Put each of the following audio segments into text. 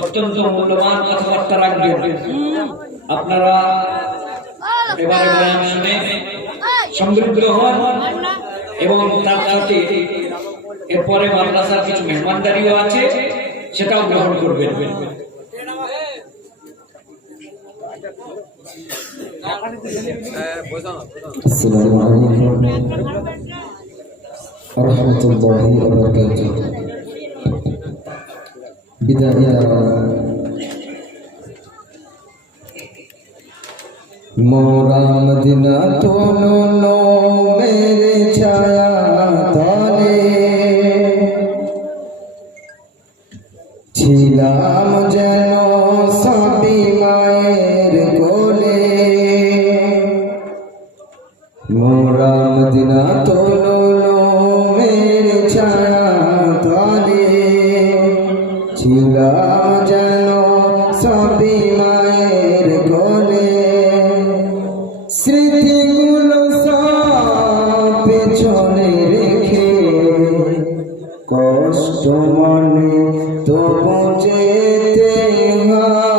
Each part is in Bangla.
অত্যন্ত মূল্যবান কথাবার্তা রাখবেন আপনারা এবারে বয়ান শুনে সমৃদ্ধ হন এবং তার সাথে এরপরে মাদ্রাসার কিছু মেহমানদারিও আছে সেটাও গ্রহণ করবেন السلام عليكم ورحمة الله وبركاته বিদায় মোরা মদিনা তো নো মেরে ছায়া তলে ছিলাম যেন সাপি মায়ের কোলে মোরা মদিনা তো নো মেরে ছায়া ছিলাম যেন সাবি মায়ের কোলে স্মৃতিগুলো সব পেছনে রেখে কষ্ট মনে তবু যেতে হয়।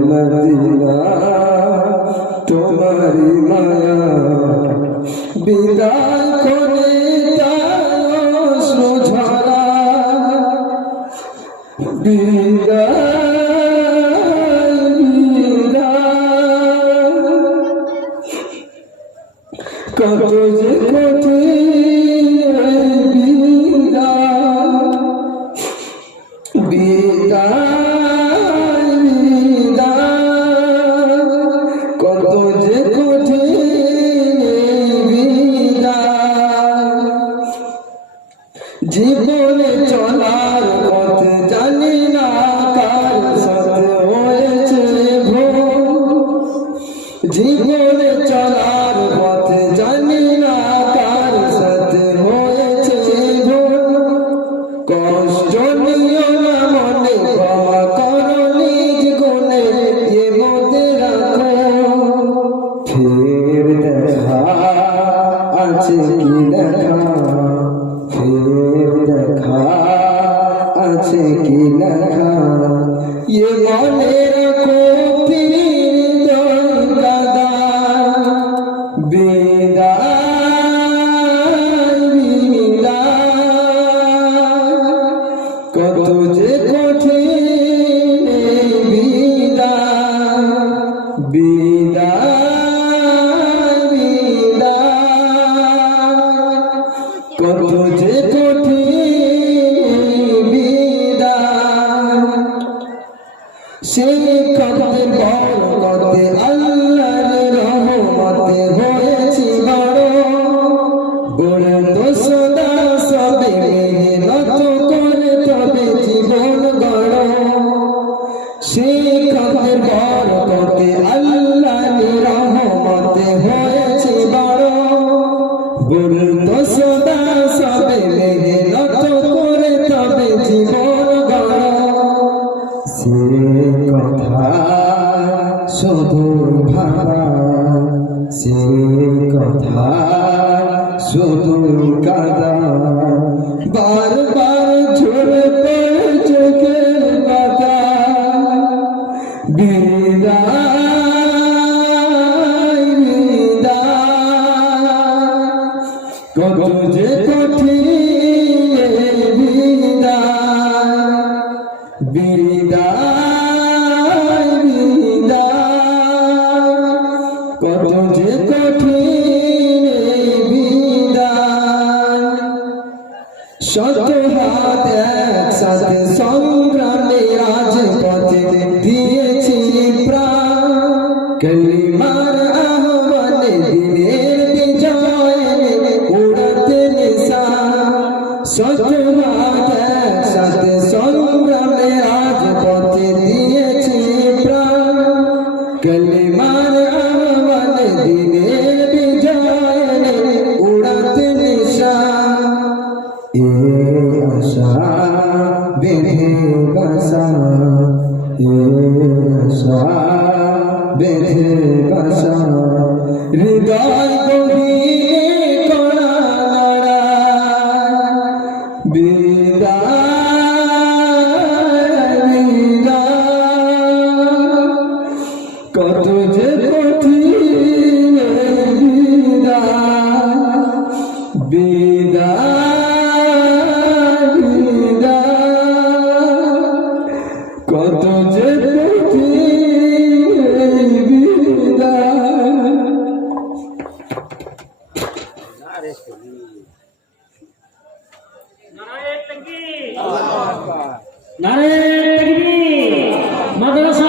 মদিনা তোমারি মায়া বিদায় করে সুঝরা বিদায় কত যে কঠিন বিদায় জীবনে চলার পথ জানি না কার সাথে হয়েছে জীবনে চলার পথে জানি না কার সাথে হয়েছে কষ্ট নিও না মনে, ক্ষমা করো নিজ গুণে, এ মধ্যে রাখো। ফের দেখা আছে কি লেখা আছে কি লেখা মনে বিদায় বিদায় কত যে কঠিন এই বিদায় সেই কতের বরকতে আল্লাহর রহমতে হয়েছি বড় কত যে কত যে কঠিন বিদায়। শত হাত একসাথে সংগ্রামে রাজপথে দিয়েছি প্রাণ। কালিমার কলিমার আমার দিনের বিজয় উড়াতে নিশা। এ আশা বেঁধে বাসা। এ আশা বেঁধে বাসা। নারায়ণ মাদ্রাসা